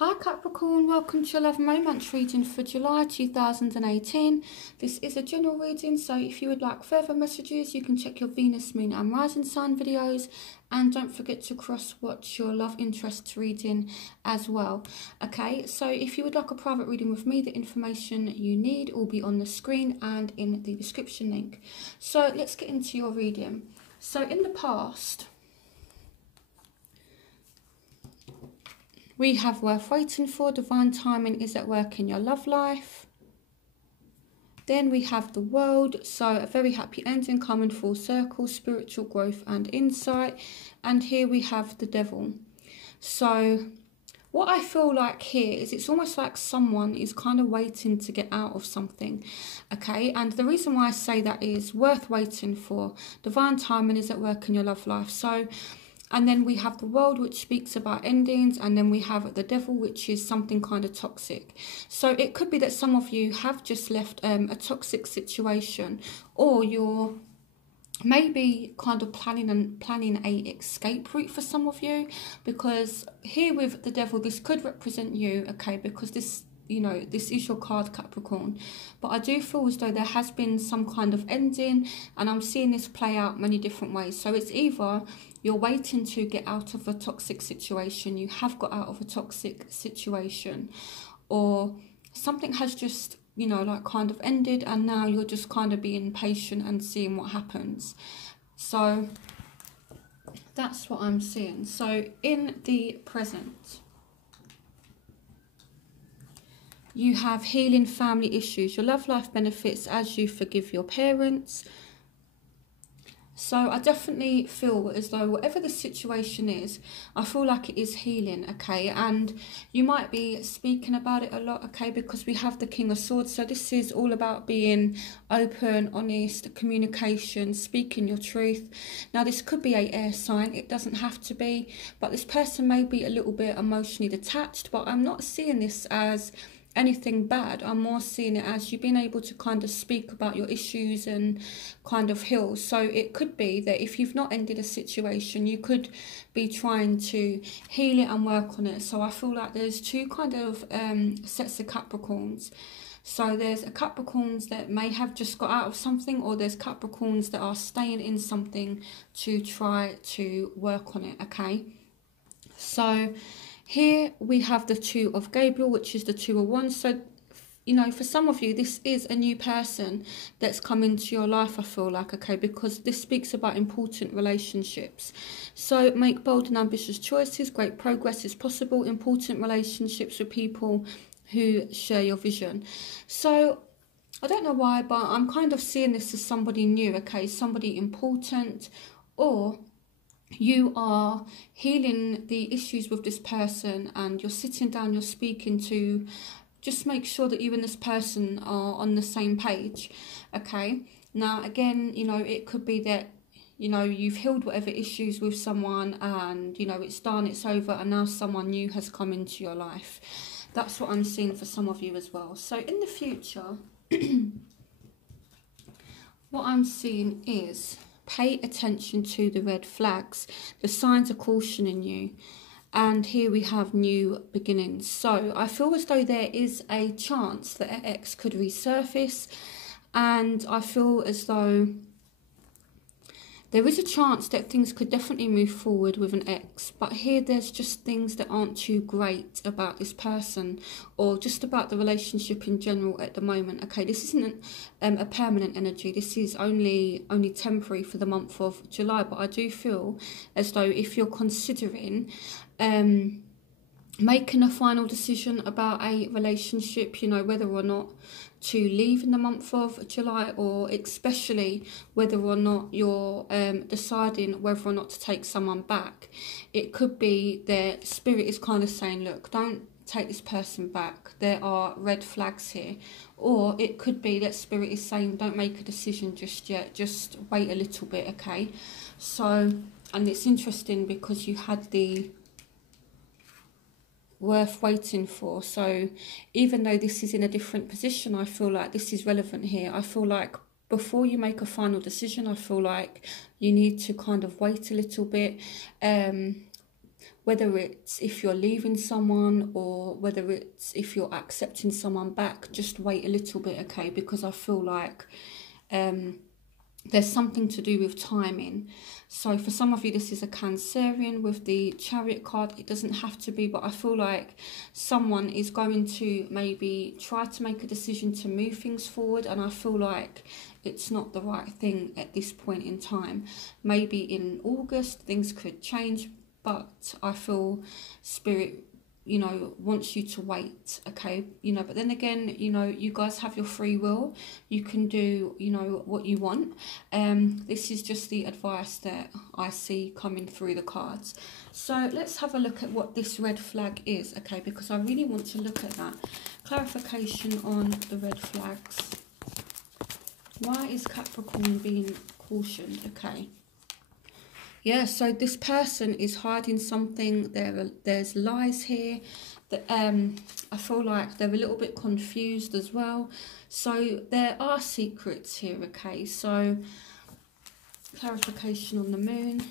Hi Capricorn, welcome to your love and romance reading for July 2018. This is a general reading, so if you would like further messages, you can check your Venus, Moon and Rising sign videos. And don't forget to cross-watch your love interest reading as well. Okay, so if you would like a private reading with me, the information you need will be on the screen and in the description link. So let's get into your reading. So in the past, we have worth waiting for, divine timing is at work in your love life. Then we have the world, so a very happy ending, coming full circle, spiritual growth and insight. And here we have the devil. So what I feel like here is it's almost like someone is kind of waiting to get out of something, okay? And the reason why I say that is worth waiting for, divine timing is at work in your love life. So, and then we have the world, which speaks about endings, and then we have the devil, which is something kind of toxic. So it could be that some of you have just left a toxic situation, or you're maybe kind of planning a escape route for some of you, because here with the devil, this could represent you, okay, because this, you know, this is your card, Capricorn. But I do feel as though there has been some kind of ending, and I'm seeing this play out many different ways. So it's either you're waiting to get out of a toxic situation, you have got out of a toxic situation, or something has just, you know, like kind of ended, and now you're just kind of being patient and seeing what happens. So that's what I'm seeing. So in the present, you have healing family issues. Your love life benefits as you forgive your parents. So I definitely feel as though whatever the situation is, I feel like it is healing, okay? And you might be speaking about it a lot, okay? Because we have the King of Swords. So this is all about being open, honest, communication, speaking your truth. Now this could be an air sign. It doesn't have to be. But this person may be a little bit emotionally detached. But I'm not seeing this as anything bad. I'm more seeing it as you being able to kind of speak about your issues and kind of heal. So it could be that if you've not ended a situation, you could be trying to heal it and work on it. So I feel like there's two kind of sets of Capricorns. So there's a Capricorns that may have just got out of something, or there's Capricorns that are staying in something to try to work on it, okay? So here we have the Two of Gabriel, which is the Two of Wands. So, you know, for some of you, this is a new person that's come into your life, I feel like, okay, because this speaks about important relationships. So make bold and ambitious choices. Great progress is possible. Important relationships with people who share your vision. So I don't know why, but I'm kind of seeing this as somebody new, okay, somebody important, or you are healing the issues with this person and you're sitting down, you're speaking to just make sure that you and this person are on the same page, okay? Now again, you know, it could be that, you know, you've healed whatever issues with someone and, you know, it's done, it's over, and now someone new has come into your life. That's what I'm seeing for some of you as well. So in the future, what I'm seeing is pay attention to the red flags. The signs are cautioning you. And here we have new beginnings. So I feel as though there is a chance that an ex could resurface. And I feel as though there is a chance that things could definitely move forward with an ex. But here there's just things that aren't too great about this person, or just about the relationship in general at the moment. Okay, this isn't a permanent energy. This is only temporary for the month of July. But I do feel as though if you're considering making a final decision about a relationship, you know, whether or not to leave in the month of July, or especially whether or not you're deciding whether or not to take someone back, it could be that Spirit is kind of saying, look, don't take this person back. There are red flags here. Or it could be that Spirit is saying, don't make a decision just yet, just wait a little bit, okay? So, and it's interesting because you had the worth waiting for. So even though this is in a different position, I feel like this is relevant here. I feel like before you make a final decision, I feel like you need to kind of wait a little bit. whether it's if you're leaving someone or whether it's if you're accepting someone back, just wait a little bit, okay? Because I feel like there's something to do with timing. So for some of you, this is a Cancerian with the Chariot card. It doesn't have to be, but I feel like someone is going to maybe try to make a decision to move things forward, and I feel like it's not the right thing at this point in time. Maybe in August things could change, but I feel Spirit, you know, wants you to wait, okay? You know, but then again, you know, you guys have your free will. You can do, you know, what you want. This is just the advice that I see coming through the cards. So let's have a look at what this red flag is, okay? Because I really want to look at that. Clarification on the red flags. Why is Capricorn being cautioned, okay? Yeah, so this person is hiding something. There's lies here. That I feel like they're a little bit confused as well. So there are secrets here, okay? So clarification on the moon.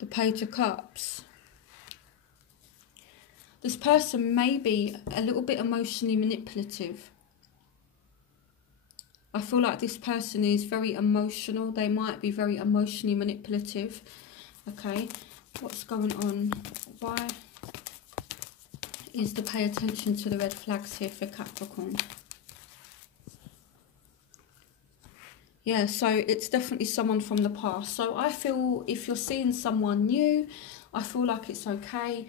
The Page of Cups. This person may be a little bit emotionally manipulative. I feel like this person is very emotional. They might be very emotionally manipulative. Okay, what's going on? Why is to pay attention to the red flags here for Capricorn? Yeah, so it's definitely someone from the past. So I feel if you're seeing someone new, I feel like it's okay.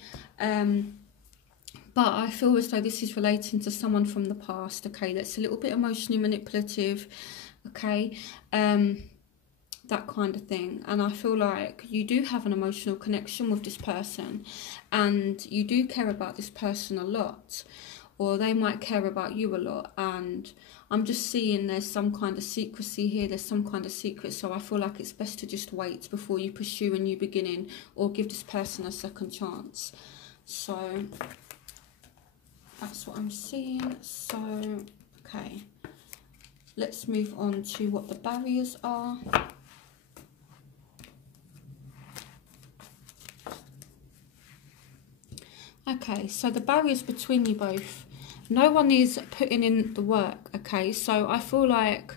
But I feel as though this is relating to someone from the past, okay, that's a little bit emotionally manipulative, okay, that kind of thing. And I feel like you do have an emotional connection with this person and you do care about this person a lot, or they might care about you a lot. And I'm just seeing there's some kind of secrecy here, there's some kind of secret. So I feel like it's best to just wait before you pursue a new beginning or give this person a second chance. So that's what I'm seeing. So, okay, let's move on to what the barriers are. Okay, so the barriers between you both. No one is putting in the work, okay? So I feel like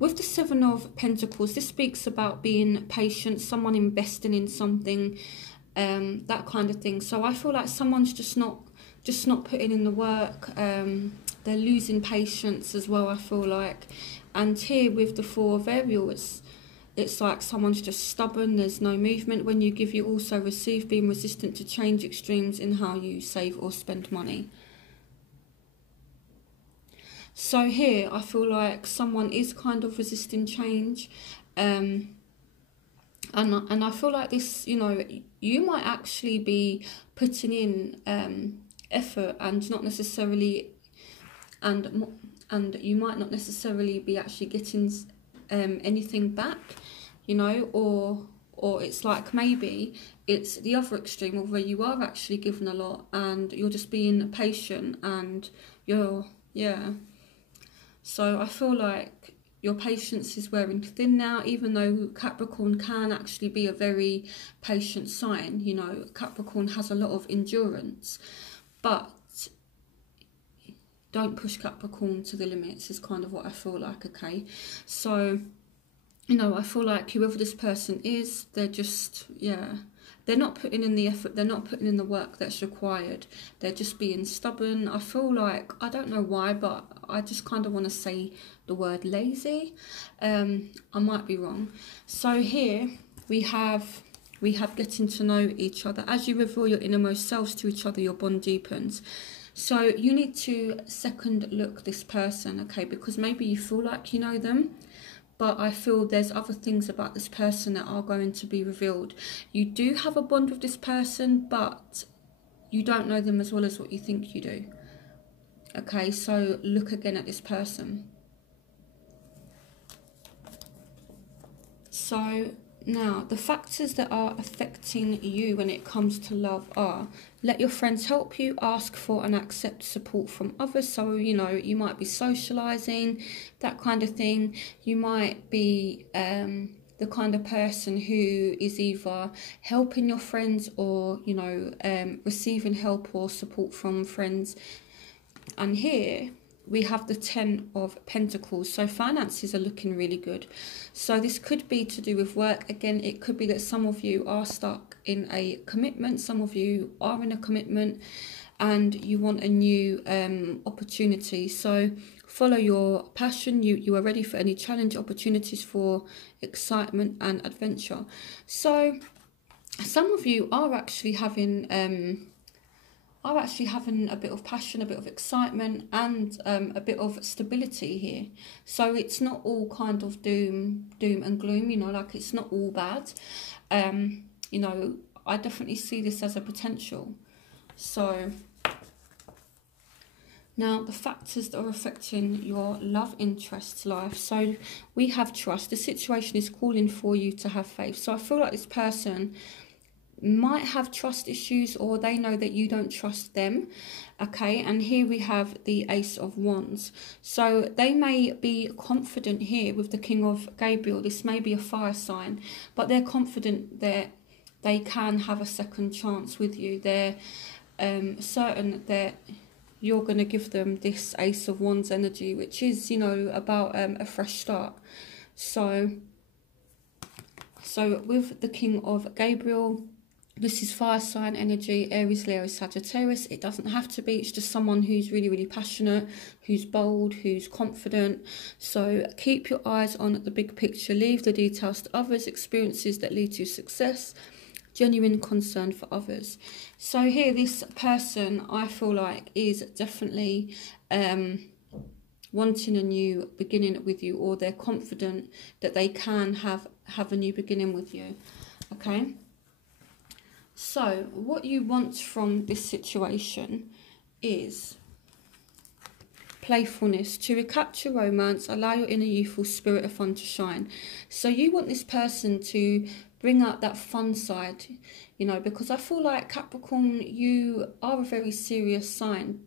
with the Seven of Pentacles, this speaks about being patient, someone investing in something, that kind of thing. So I feel like someone's just not putting in the work. They're losing patience as well, I feel like. And here with the Four of Ariel, it's like someone's just stubborn, there's no movement. When you give, you also receive, being resistant to change, extremes in how you save or spend money. So here I feel like someone is kind of resisting change. And I feel like this, you know, you might actually be putting in effort and not necessarily, and you might not necessarily be actually getting anything back, you know, or it's like maybe it's the other extreme where you are actually given a lot and you're just being patient and you're, yeah. So I feel like your patience is wearing thin now, even though Capricorn can actually be a very patient sign. You know, Capricorn has a lot of endurance, but don't push Capricorn to the limits is kind of what I feel like, okay? So, you know, I feel like whoever this person is, they're just, yeah, they're not putting in the effort, they're not putting in the work that's required. They're just being stubborn. I feel like, I don't know why, but I just kind of want to say the word lazy. I might be wrong. So here we have getting to know each other. As you reveal your innermost selves to each other, your bond deepens. So you need to second look this person, okay? Because maybe you feel like you know them, but I feel there's other things about this person that are going to be revealed. You do have a bond with this person, but you don't know them as well as what you think you do. Okay, so look again at this person. So Now, the factors that are affecting you when it comes to love are: let your friends help you, ask for and accept support from others. So, you know, you might be socializing, that kind of thing. You might be the kind of person who is either helping your friends or, you know, receiving help or support from friends. And here we have the 10 of Pentacles. So finances are looking really good. So this could be to do with work. Again, it could be that some of you are stuck in a commitment. Some of you are in a commitment and you want a new opportunity. So follow your passion. You are ready for any challenge, opportunities for excitement and adventure. So some of you are actually having a bit of passion, a bit of excitement, and a bit of stability here. So it's not all kind of doom and gloom, you know, like it's not all bad. You know, I definitely see this as a potential. So now the factors that are affecting your love interest life. So we have trust. The situation is calling for you to have faith. So I feel like this person might have trust issues, or they know that you don't trust them. Okay, and here we have the Ace of Wands. So they may be confident here with the King of Gabriel. This may be a fire sign, but they're confident that they can have a second chance with you. They're certain that you're going to give them this Ace of Wands energy, which is, you know, about a fresh start. So with the King of Gabriel, this is fire sign energy, Aries, Leo, Sagittarius. It doesn't have to be. It's just someone who's really, really passionate, who's bold, who's confident. So keep your eyes on the big picture. Leave the details to others. Experiences that lead to success. Genuine concern for others. So here, this person, I feel like, is definitely wanting a new beginning with you, or they're confident that they can have a new beginning with you. Okay. So what you want from this situation is playfulness. To recapture romance, allow your inner youthful spirit of fun to shine. So you want this person to bring out that fun side, you know, because I feel like Capricorn, you are a very serious sign.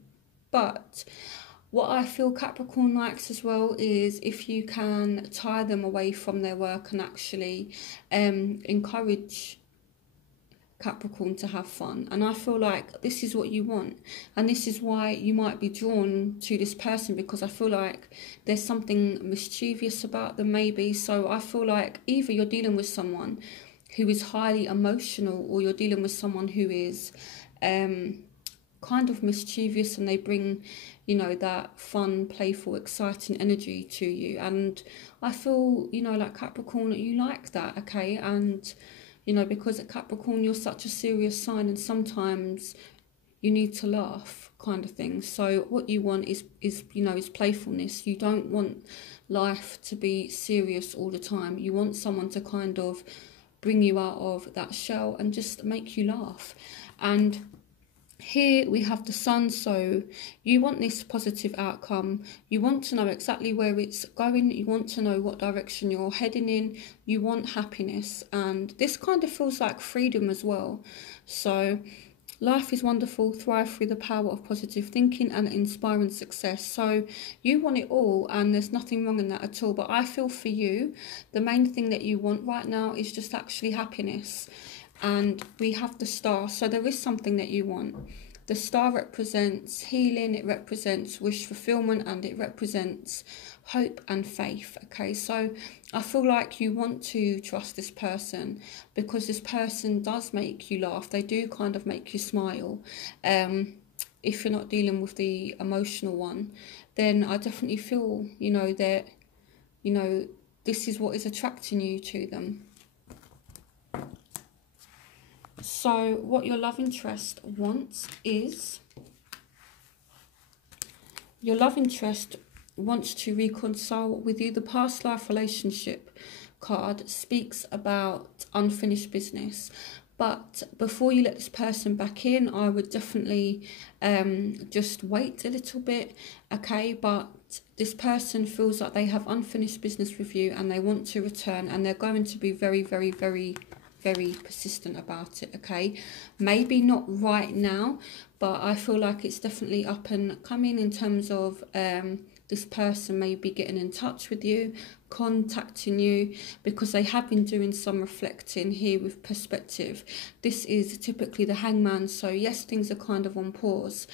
But what I feel Capricorn likes as well is if you can tie them away from their work and actually encourage Capricorn to have fun. And I feel like this is what you want, and this is why you might be drawn to this person, because I feel like there's something mischievous about them maybe. So I feel like either you're dealing with someone who is highly emotional, or you're dealing with someone who is kind of mischievous, and they bring, you know, that fun, playful, exciting energy to you. And I feel, you know, like Capricorn, you like that. Okay. And you know, because at Capricorn, you're such a serious sign, and sometimes you need to laugh, kind of thing. So what you want is you know, is playfulness. You don't want life to be serious all the time. You want someone to kind of bring you out of that shell and just make you laugh. And here we have the Sun. So you want this positive outcome. You want to know exactly where it's going. You want to know what direction you're heading in. You want happiness. And this kind of feels like freedom as well. So life is wonderful. Thrive through the power of positive thinking and inspiring success. So you want it all, and there's nothing wrong in that at all. But I feel for you, the main thing that you want right now is just actually happiness. And we have the Star. So there is something that you want. The Star represents healing, it represents wish fulfillment, and it represents hope and faith. Okay, so I feel like you want to trust this person, because this person does make you laugh. They do kind of make you smile. If you're not dealing with the emotional one, then I definitely feel, you know, that, you know, this is what is attracting you to them. So what your love interest wants is, your love interest wants to reconcile with you. The past life relationship card speaks about unfinished business, But before you let this person back in, I would definitely just wait a little bit, okay? But this person feels like they have unfinished business with you and they want to return, and they're going to be very, very, very, very persistent about it, okay? Maybe not right now, but I feel like it's definitely up and coming in terms of this person may be getting in touch with you, contacting you, because they have been doing some reflecting here with perspective. This is typically the Hangman, so yes, things are kind of on pause.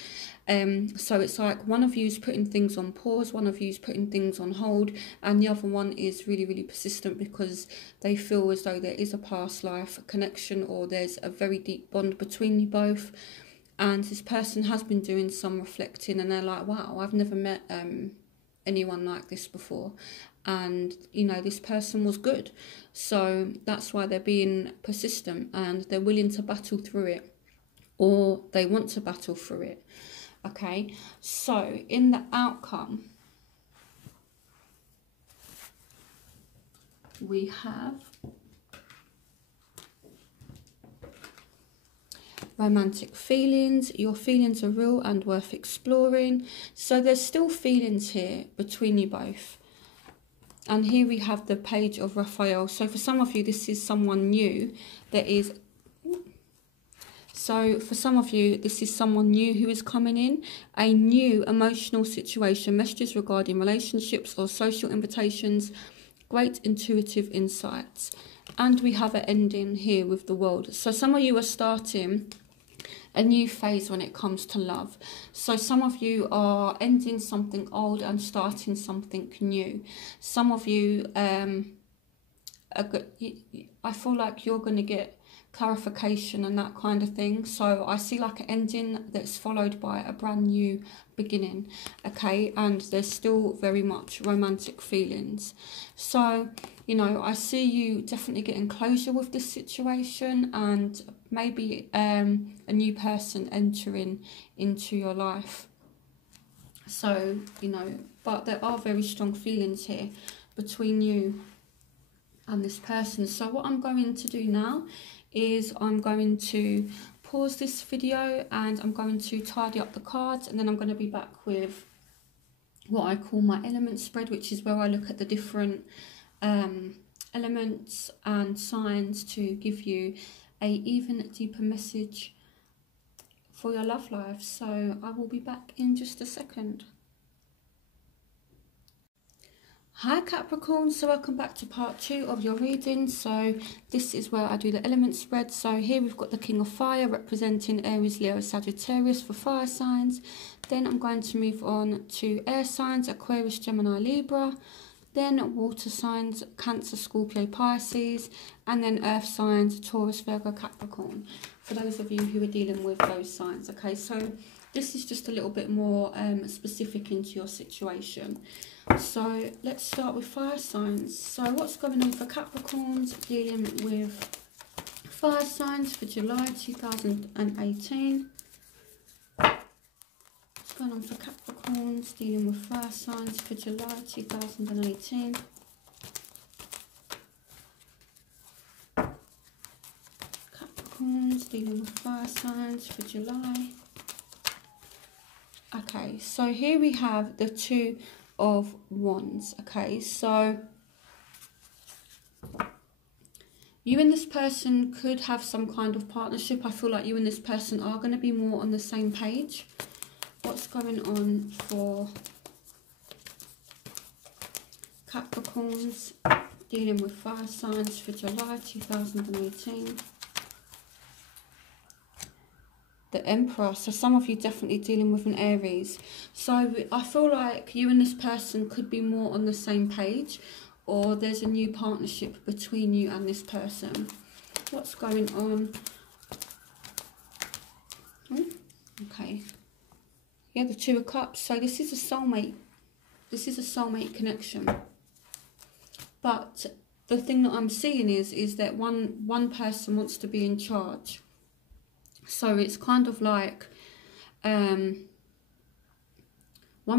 So it's like one of you is putting things on pause, one of you is putting things on hold, and the other one is really, really persistent because they feel as though there is a past life connection, or there's a very deep bond between you both. And this person has been doing some reflecting, and they're like, wow, I've never met anyone like this before. And, you know, this person was good. So that's why they're being persistent, and they're willing to battle through it, or they want to battle through it. Okay, so in the outcome, we have romantic feelings. Your feelings are real and worth exploring. So there's still feelings here between you both. And here we have the Page of Raphael. So for some of you, this is someone new that is... So for some of you, this is someone new who is coming in, a new emotional situation, messages regarding relationships or social invitations, great intuitive insights. And we have an ending here with the World. So some of you are starting a new phase when it comes to love. So some of you are ending something old and starting something new. Some of you, I feel like you're going to get clarification and that kind of thing. So I see like an ending that's followed by a brand new beginning, okay? And there's still very much romantic feelings. So, you know, I see you definitely getting closure with this situation, and maybe a new person entering into your life. So, you know, but there are very strong feelings here between you and this person. So what I'm going to do now is I'm going to pause this video and I'm going to tidy up the cards, and then I'm going to be back with what I call my element spread, which is where I look at the different elements and signs to give you a even deeper message for your love life. So I will be back in just a second. Hi Capricorn, so welcome back to part 2 of your reading. So this is where I do the element spread. So here we've got the King of Fire representing Aries, Leo, Sagittarius for fire signs. Then I'm going to move on to air signs, Aquarius, Gemini, Libra. Then water signs, Cancer, Scorpio, Pisces. And then earth signs, Taurus, Virgo, Capricorn, for those of you who are dealing with those signs. Okay, so this is just a little bit more specific into your situation. So let's start with fire signs. So what's going on for Capricorns dealing with fire signs for July 2018? What's going on for Capricorns dealing with fire signs for July 2018? Capricorns dealing with fire signs for July. Okay, so here we have the Two of Wands. Okay, so you and this person could have some kind of partnership. I feel like you and this person are going to be more on the same page. What's going on for Capricorns dealing with fire signs for July 2018? The Emperor. So some of you definitely dealing with an Aries. So I feel like you and this person could be more on the same page, or there's a new partnership between you and this person. What's going on? Okay. Yeah, the Two of Cups. So this is a soulmate. This is a soulmate connection. But the thing that I'm seeing is that one person wants to be in charge. So it's kind of like one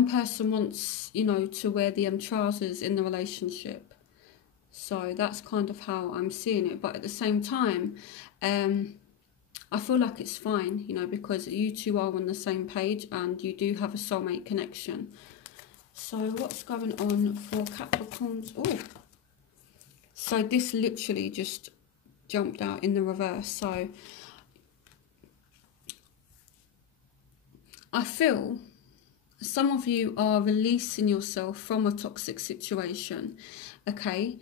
person wants, you know, to wear the trousers in the relationship. So that's kind of how I'm seeing it. But at the same time, I feel like it's fine, you know, because you two are on the same page and you do have a soulmate connection. So what's going on for Capricorns? Oh, so this literally just jumped out in the reverse. So I feel some of you are releasing yourself from a toxic situation, okay?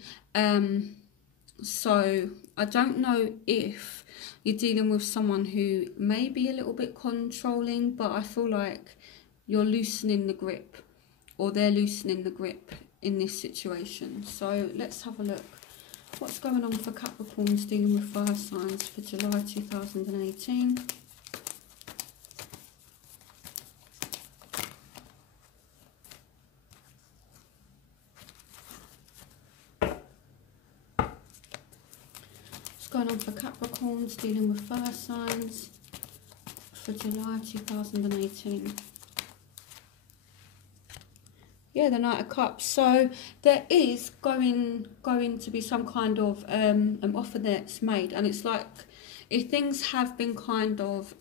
So I don't know if you're dealing with someone who may be a little bit controlling, but I feel like you're loosening the grip, or they're loosening the grip in this situation. So let's have a look. What's going on for Capricorns dealing with fire signs for July 2018? What's going on for Capricorns dealing with fire signs for July 2018? Yeah, the Knight of Cups. So there is going to be some kind of an offer that's made, and it's like if things have been kind of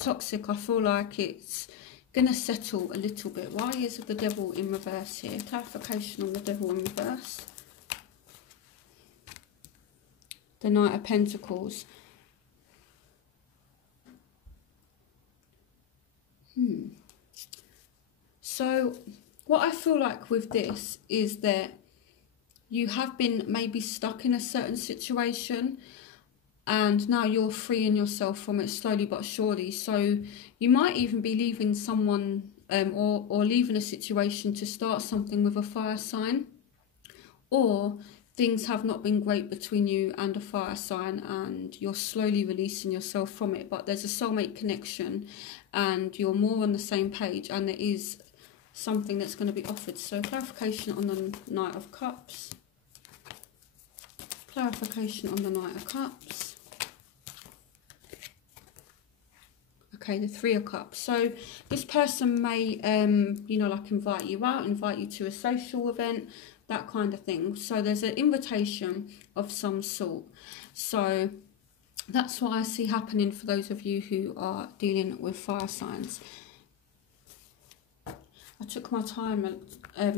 toxic, I feel like it's gonna settle a little bit. Why is the Devil in reverse here? Clarification on the Devil in reverse. The Knight of Pentacles. So what I feel like with this is that you have been maybe stuck in a certain situation and now you're freeing yourself from it slowly but surely. So you might even be leaving someone or leaving a situation to start something with a fire sign, or things have not been great between you and a fire sign and you're slowly releasing yourself from it, but there's a soulmate connection and you're more on the same page and there is something that's going to be offered. So clarification on the Knight of Cups. Clarification on the Knight of Cups. Okay, the Three of Cups. So this person may, you know, like invite you out, invite you to a social event, that kind of thing. So there's an invitation of some sort. So that's what I see happening for those of you who are dealing with fire signs. I took my time a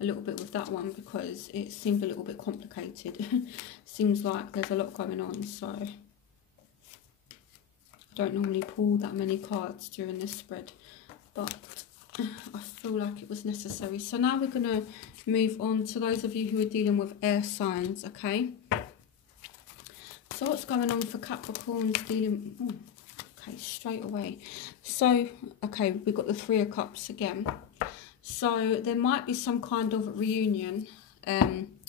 little bit with that one because it seemed a little bit complicated. Seems like there's a lot going on, so I don't normally pull that many cards during this spread, but I feel like it was necessary. So now we're going to move on to those of you who are dealing with air signs, okay? So what's going on for Capricorns dealing... Oh, okay, straight away. So, okay, we've got the Three of Cups again. So there might be some kind of reunion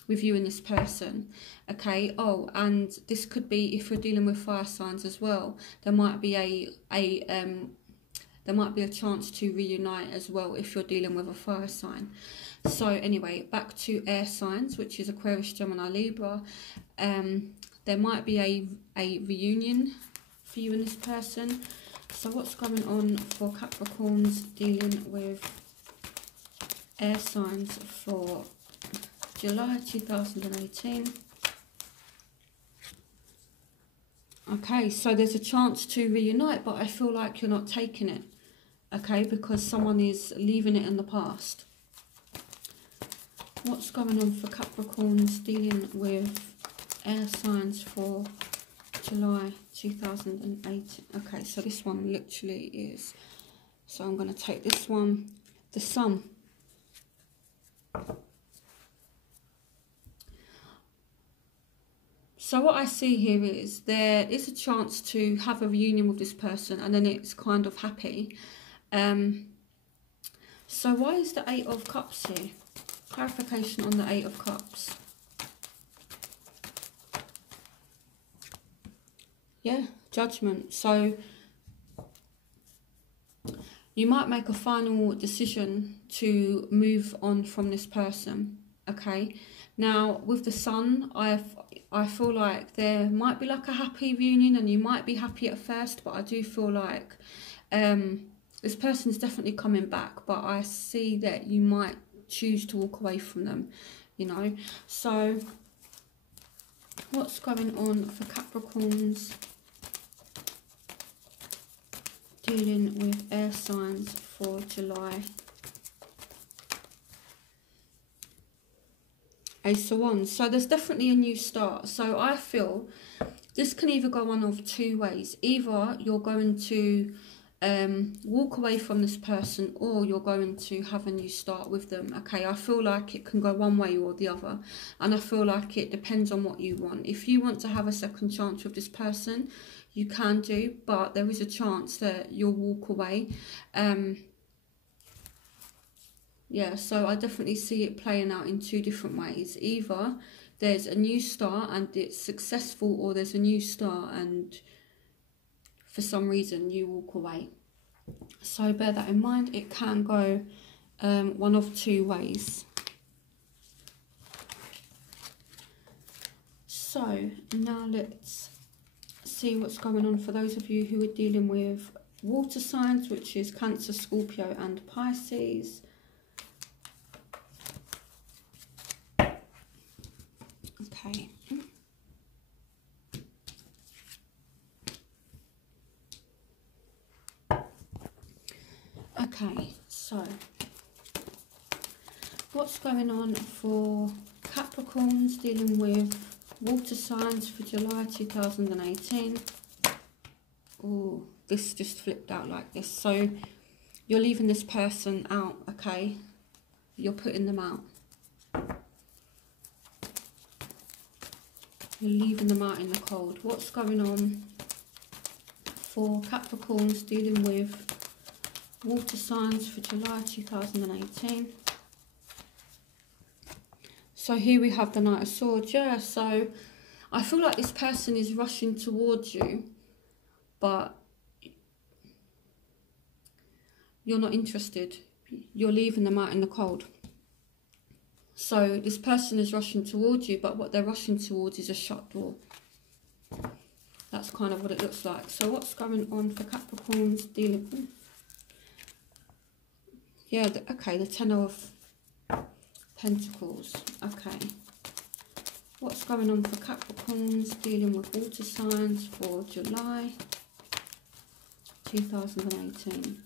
with you and this person, okay? Oh, and this could be if you're dealing with fire signs as well. There might be there might be a chance to reunite as well if you're dealing with a fire sign. So anyway, back to air signs, which is Aquarius, Gemini, Libra. There might be a reunion for you and this person. So what's going on for Capricorns dealing with air signs for July 2018? Okay, so there's a chance to reunite, but I feel like you're not taking it, okay, because someone is leaving it in the past. What's going on for Capricorns dealing with air signs for July 2018? Okay, so this one literally is, so I'm going to take this one, the Sun. So what I see here is there is a chance to have a reunion with this person and then it's kind of happy. So why is the Eight of Cups here? Clarification on the Eight of Cups. Yeah, Judgment. So you might make a final decision to move on from this person, okay? Now, with the Sun, I feel like there might be like a happy reunion and you might be happy at first, but I do feel like this person's definitely coming back, but I see that you might choose to walk away from them, you know? So what's going on for Capricorns dealing with air signs for July. Ace of Wands. So there's definitely a new start. So I feel this can either go one of two ways. Either you're going to walk away from this person, or you're going to have a new start with them. Okay, I feel like it can go one way or the other, and I feel like it depends on what you want. If you want to have a second chance with this person, you can do, but there is a chance that you'll walk away. Yeah, so I definitely see it playing out in two different ways. Either there's a new start and it's successful, or there's a new start and for some reason you walk away. So bear that in mind. It can go one of two ways. So now let's see what's going on for those of you who are dealing with water signs, which is Cancer, Scorpio and Pisces. Okay. Okay, so what's going on for Capricorns dealing with water signs for July 2018? Oh, this just flipped out like this. So you're leaving this person out, okay? You're putting them out. You're leaving them out in the cold. What's going on for Capricorns dealing with water signs for July 2018? So here we have the Knight of Swords. Yeah, so I feel like this person is rushing towards you, but you're not interested. You're leaving them out in the cold. So this person is rushing towards you, but what they're rushing towards is a shut door. That's kind of what it looks like. So what's going on for Capricorns dealing... Yeah, okay, the Ten of Pentacles. Okay. What's going on for Capricorns dealing with water signs for July 2018?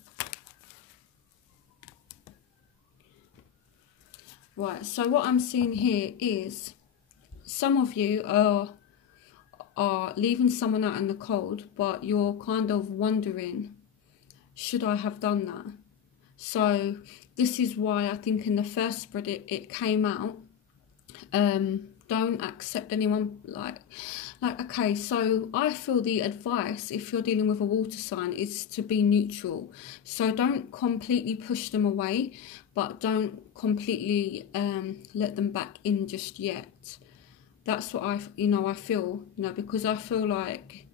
Right, so what I'm seeing here is some of you are leaving someone out in the cold, but you're kind of wondering, should I have done that? So this is why I think in the first spread it came out. Don't accept anyone like okay, so I feel the advice if you're dealing with a water sign is to be neutral. So don't completely push them away, but don't completely let them back in just yet. That's what I feel, because I feel like,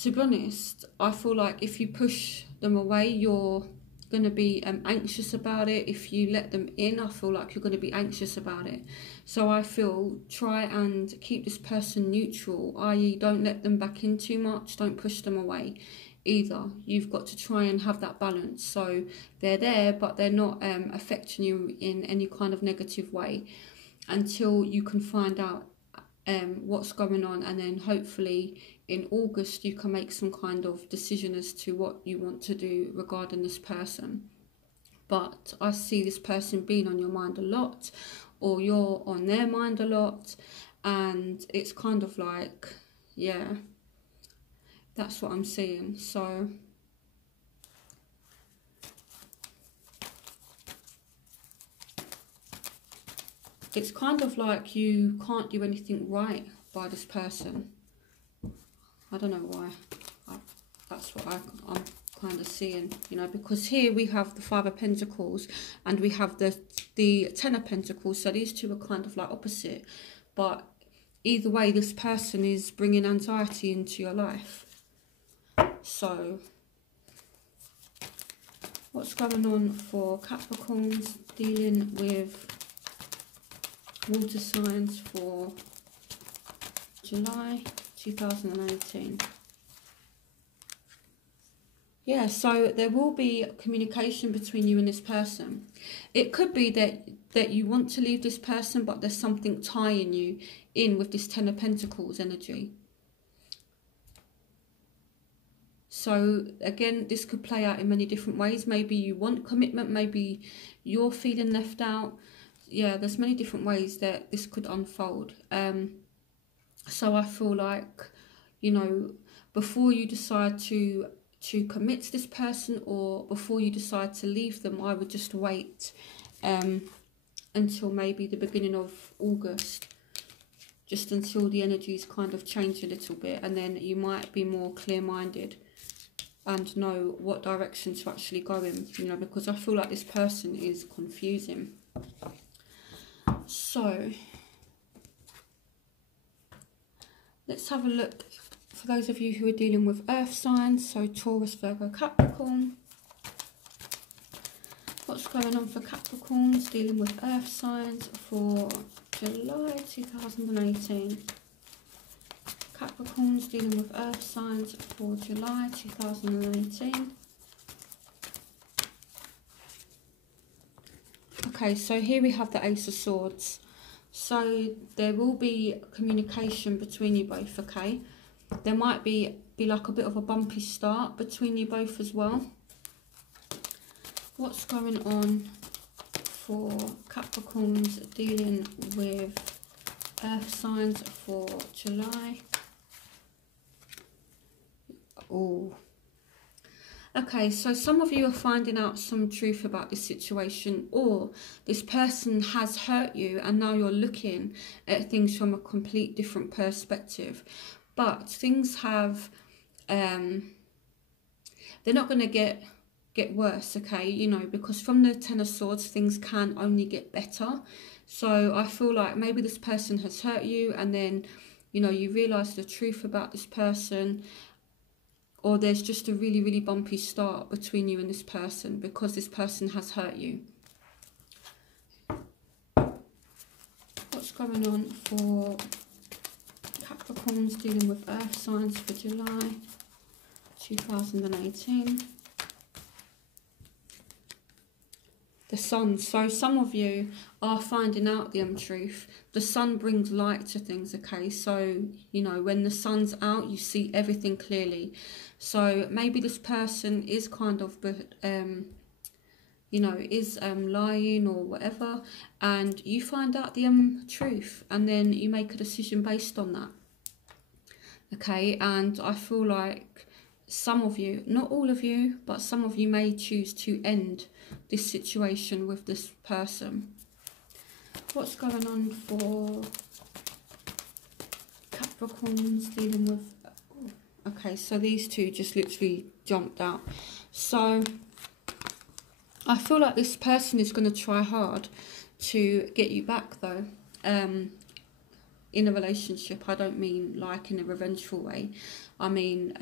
to be honest, I feel like if you push them away, you're going to be anxious about it. If you let them in, I feel like you're going to be anxious about it. So I feel try and keep this person neutral, i.e. don't let them back in too much, don't push them away either. You've got to try and have that balance, so they're there but they're not affecting you in any kind of negative way until you can find out what's going on, and then hopefully in August you can make some kind of decision as to what you want to do regarding this person. But I see this person being on your mind a lot, or you're on their mind a lot, and it's kind of like, yeah, that's what I'm seeing. So it's kind of like you can't do anything right by this person. I don't know why. That's what I'm kind of seeing, because here we have the Five of Pentacles and we have the Ten of Pentacles. So these two are kind of like opposite. But either way, this person is bringing anxiety into your life. So what's going on for Capricorns dealing with water signs for July 2018? Yeah, so there will be communication between you and this person. It could be that you want to leave this person, but there's something tying you in with this Ten of Pentacles energy. So again, this could play out in many different ways. Maybe you want commitment, maybe you're feeling left out. Yeah, there's many different ways that this could unfold. So I feel like, you know, before you decide to commit to this person, or before you decide to leave them, I would just wait until maybe the beginning of August, just until the energies kind of change a little bit, and then you might be more clear-minded and know what direction to actually go in, you know, because I feel like this person is confusing. So let's have a look for those of you who are dealing with earth signs, so Taurus, Virgo, Capricorn. What's going on for Capricorns dealing with earth signs for July 2018? Capricorns dealing with earth signs for July 2018. Okay, so here we have the Ace of Swords. So there will be communication between you both, okay? There might be like a bit of a bumpy start between you both as well. What's going on for Capricorns dealing with earth signs for July? Oh, okay, so some of you are finding out some truth about this situation, or this person has hurt you and now you're looking at things from a complete different perspective. But things have, they're not going to get worse, okay, you know, because from the Ten of Swords, things can only get better. So I feel like maybe this person has hurt you, and then, you know, you realise the truth about this person, or there's just a really, really bumpy start between you and this person because this person has hurt you. What's going on for Capricorns dealing with earth signs for July 2018? The sun. So some of you are finding out the untruth. The sun brings light to things, okay? So, you know, when the sun's out, you see everything clearly. So maybe this person is kind of, you know, is lying or whatever, and you find out the truth, and then you make a decision based on that, okay? And I feel like some of you, not all of you, but some of you may choose to end this situation with this person. What's going on for Capricorns dealing with... Okay, so these two just literally jumped out. So I feel like this person is going to try hard to get you back, though, in a relationship. I don't mean like in a revengeful way. I mean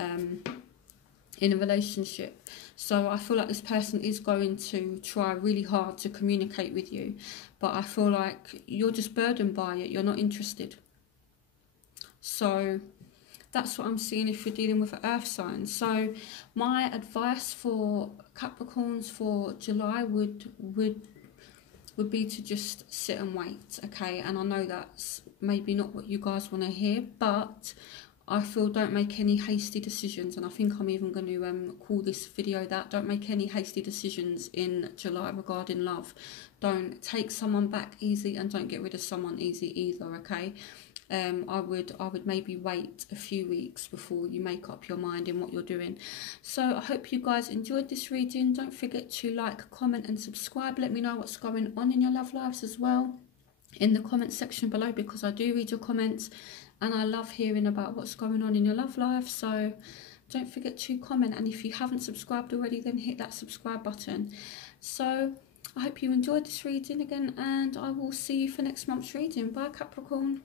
in a relationship. So I feel like this person is going to try really hard to communicate with you, but I feel like you're just burdened by it. You're not interested. So that's what I'm seeing if you're dealing with an earth sign. So my advice for Capricorns for July would be to just sit and wait, okay? And I know that's maybe not what you guys want to hear, but I feel don't make any hasty decisions, and I think I'm even going to call this video that. Don't make any hasty decisions in July regarding love. Don't take someone back easy, and don't get rid of someone easy either, okay? I would maybe wait a few weeks before you make up your mind in what you're doing. So I hope you guys enjoyed this reading. Don't forget to like, comment and subscribe. Let me know what's going on in your love lives as well in the comment section below, because I do read your comments and I love hearing about what's going on in your love life. So don't forget to comment, and if you haven't subscribed already, then hit that subscribe button. So I hope you enjoyed this reading again, and I will see you for next month's reading. Bye, Capricorn.